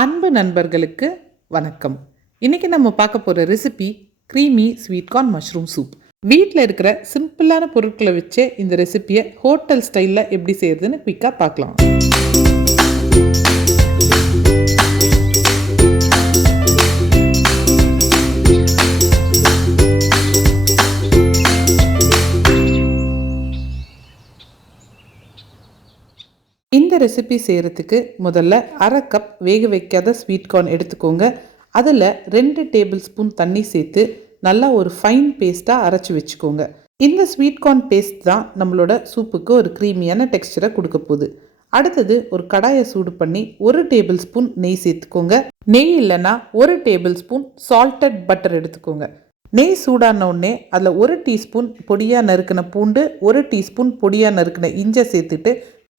அன்பு நண்பர்களுக்கு வணக்கம். இன்றைக்கி நம்ம பார்க்க போகிற recipe creamy sweet corn mushroom soup. வீட்டில் இருக்கிற சிம்பிளான பொருட்களை வச்சே இந்த ரெசிபியை ஹோட்டல் ஸ்டைலில் எப்படி செய்யறதுன்னு குயிக்காக பார்க்கலாம். இந்த ரெசிபி செய்கிறதுக்கு முதல்ல அரை கப் வேக வைக்காத ஸ்வீட் கார்ன் எடுத்துக்கோங்க. அதில் 2 டேபிள் ஸ்பூன் தண்ணி சேர்த்து நல்லா ஒரு ஃபைன் பேஸ்ட்டாக அரைச்சி வச்சுக்கோங்க. இந்த ஸ்வீட் கார்ன் பேஸ்ட் தான் நம்மளோட சூப்புக்கு ஒரு க்ரீமியான டெக்ஸ்சரை கொடுக்க போகுது. அடுத்தது ஒரு கடாயை சூடு பண்ணி 1 டேபிள் ஸ்பூன் நெய் சேர்த்துக்கோங்க. நெய் இல்லைன்னா 1 டேபிள் ஸ்பூன் சால்டட் பட்டர் எடுத்துக்கோங்க. நெய் சூடான உடனே அதில் 1 டீஸ்பூன் பொடியாக நறுக்கின பூண்டு, 1 டீஸ்பூன் பொடியாக நறுக்கின இஞ்சி சேர்த்துட்டு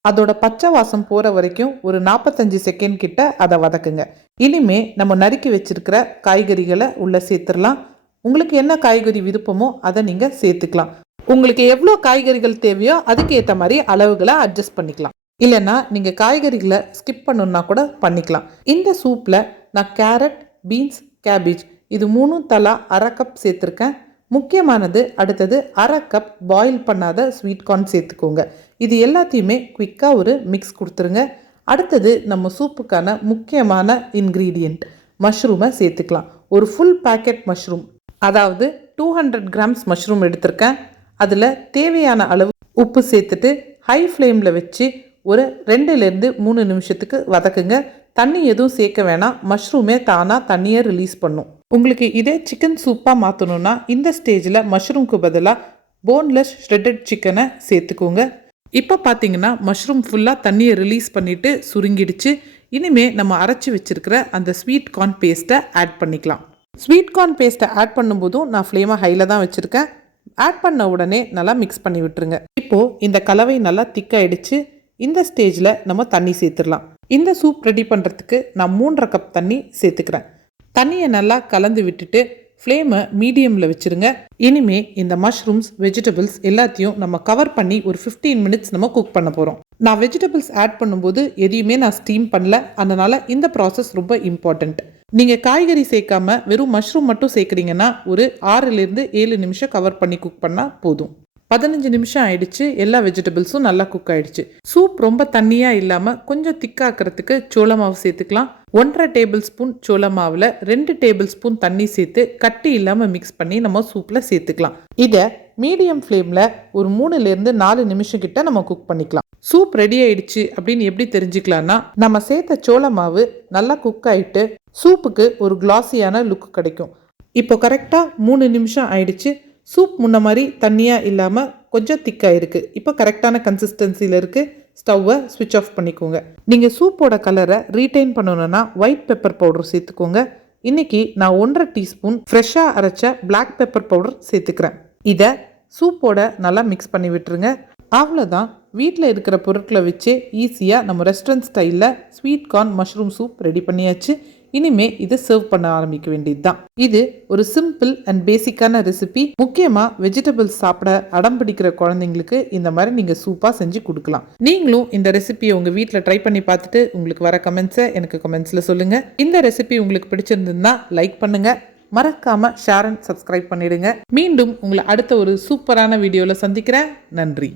அதோட பச்சை வாசம் போகிற வரைக்கும் ஒரு 45 செகண்ட் கிட்ட அதை வதக்குங்க. இனிமே நம்ம நறுக்கி வச்சிருக்கிற காய்கறிகளை உள்ளே சேர்த்துடலாம். உங்களுக்கு என்ன காய்கறி விருப்பமோ அதை நீங்கள் சேர்த்துக்கலாம். உங்களுக்கு எவ்வளோ காய்கறிகள் தேவையோ அதுக்கு ஏற்ற மாதிரி அளவுகளை அட்ஜஸ்ட் பண்ணிக்கலாம். இல்லைன்னா நீங்கள் காய்கறிகளை ஸ்கிப் பண்ணணுன்னா கூட பண்ணிக்கலாம். இந்த சூப்பில் நான் கேரட், பீன்ஸ், கேபேஜ் இது 3 தலா அரை கப் சேர்த்துருக்கேன். முக்கியமானது அடுத்தது அரை கப் பாயில் பண்ணாத ஸ்வீட் கார்ன் சேர்த்துக்கோங்க. இது எல்லாத்தையுமே குயிக்காக ஒரு மிக்ஸ் கொடுத்துருங்க. அடுத்தது நம்ம சூப்புக்கான முக்கியமான இன்க்ரீடியண்ட் மஷ்ரூமை சேர்த்துக்கலாம். ஒரு ஃபுல் பேக்கெட் மஷ்ரூம், அதாவது 200 கிராம்ஸ் மஷ்ரூம் எடுத்திருக்கேன். அதில் தேவையான அளவு உப்பு சேர்த்துட்டு ஹை ஃப்ளேமில் வச்சு ஒரு 2லேருந்து 3 நிமிஷத்துக்கு வதக்குங்க. தண்ணி எதுவும் சேர்க்க வேணாம், மஷ்ரூமே தானாக தண்ணியை ரிலீஸ் பண்ணும். உங்களுக்கு இதே சிக்கன் சூப்பாக மாற்றணுன்னா இந்த ஸ்டேஜில் மஷ்ரூம்க்கு பதிலாக போன்லெஸ் ஷ்ரெட்டட் சிக்கனை சேர்த்துக்கோங்க. இப்போ பார்த்தீங்கன்னா மஷ்ரூம் ஃபுல்லாக தண்ணியை ரிலீஸ் பண்ணிவிட்டு சுருங்கிடுச்சு. இனிமேல் நம்ம அரைச்சி வச்சுருக்கிற அந்த ஸ்வீட் கார்ன் பேஸ்ட்டை ஆட் பண்ணிக்கலாம். ஸ்வீட் கார்ன் பேஸ்ட்டை ஆட் பண்ணும்போதும் நான் ஃப்ளேமை ஹையில் தான் வச்சுருக்கேன். ஆட் பண்ண உடனே நல்லா மிக்ஸ் பண்ணி விட்டுருங்க. இப்போது இந்த கலவை நல்லா திக்காயிடுச்சு. இந்த ஸ்டேஜில் நம்ம தண்ணி சேர்த்துடலாம். இந்த சூப் ரெடி பண்ணுறதுக்கு நான் 3.5 கப் தண்ணி சேர்த்துக்கிறேன். தண்ணியை நல்லா கலந்து விட்டுட்டு ஃப்ளேமை மீடியமில் வச்சுருங்க. இனிமே இந்த மஷ்ரூம்ஸ், வெஜிடபிள்ஸ் எல்லாத்தையும் நம்ம கவர் பண்ணி ஒரு 15 மினிட்ஸ் நம்ம குக் பண்ண போகிறோம். நான் வெஜிடபிள்ஸ் ஆட் பண்ணும்போது எதையுமே நான் ஸ்டீம் பண்ணல, அதனால் இந்த ப்ராசஸ் ரொம்ப இம்பார்ட்டண்ட். நீங்கள் காய்கறி சேர்க்காம வெறும் மஷ்ரூம் மட்டும் சேர்க்குறீங்கன்னா ஒரு 6லேருந்து 7 நிமிஷம் கவர் பண்ணி குக் பண்ணால் போதும். 15 நிமிஷம் ஆயிடுச்சு. எல்லா வெஜிடபிள்ஸும் நல்லா குக் ஆயிடுச்சு. சூப் ரொம்ப தண்ணியாக இல்லாமல் கொஞ்சம் திக்காக்கிறதுக்கு சோள மாவு சேர்த்துக்கலாம். 1.5 டேபிள் ஸ்பூன் சோள மாவில் 2 டேபிள் ஸ்பூன் தண்ணி சேர்த்து கட்டி இல்லாமல் மிக்ஸ் பண்ணி நம்ம சூப்பில் சேர்த்துக்கலாம். இதை மீடியம் ஃப்ளேமில் ஒரு 3லேருந்து 4 நிமிஷம் கிட்ட நம்ம குக் பண்ணிக்கலாம். சூப் ரெடி ஆயிடுச்சு அப்படின்னு எப்படி தெரிஞ்சுக்கலாம்னா, நம்ம சேர்த்த சோள மாவு நல்லா குக் ஆகிட்டு சூப்புக்கு ஒரு கிளாஸியான லுக் கிடைக்கும். இப்போ கரெக்டாக 3 நிமிஷம் ஆயிடுச்சு. சூப் முன்ன மாதிரி தண்ணியாக இல்லாமல் கொஞ்சம் திக்காக இருக்குது. இப்போ கரெக்டான கன்சிஸ்டன்சியில் இருக்குது. ஸ்டவ்வை ஸ்விட்ச் ஆஃப் பண்ணிக்கோங்க. நீங்கள் சூப்போட கலரை ரீட்டைன் பண்ணணுன்னா ஒயிட் பெப்பர் பவுடர் சேர்த்துக்கோங்க. இன்றைக்கி நான் 1.5 டீஸ்பூன் ஃப்ரெஷ்ஷாக அரைச்ச பிளாக் பெப்பர் பவுடர் சேர்த்துக்கிறேன். இதை சூப்போட நல்லா மிக்ஸ் பண்ணி விட்டுருங்க. அவ்வளோதான், வீட்டில் இருக்கிற பொருட்களை வச்சு ஈஸியாக நம்ம ரெஸ்டாரண்ட் ஸ்டைலில் sweet corn mushroom soup ready பண்ணியாச்சு. இனிமே இதை சர்வ் பண்ண ஆரம்பிக்க வேண்டியது தான். இது ஒரு சிம்பிள் அண்ட் பேசிக்கான ரெசிபி. முக்கியமாக வெஜிடபிள்ஸ் சாப்பிட அடம் பிடிக்கிற குழந்தைங்களுக்கு இந்த மாதிரி நீங்கள் சூப்பாக செஞ்சு கொடுக்கலாம். நீங்களும் இந்த ரெசிபியை உங்கள் வீட்டில் ட்ரை பண்ணி பார்த்துட்டு உங்களுக்கு வர கமெண்ட்ஸை எனக்கு கமெண்ட்ஸில் சொல்லுங்கள். இந்த ரெசிபி உங்களுக்கு பிடிச்சிருந்ததுன்னா லைக் பண்ணுங்கள். மறக்காமல் ஷேர் அண்ட் சப்ஸ்கிரைப் பண்ணிடுங்க. மீண்டும் உங்களை அடுத்த ஒரு சூப்பரான வீடியோவில் சந்திக்கிறேன். நன்றி.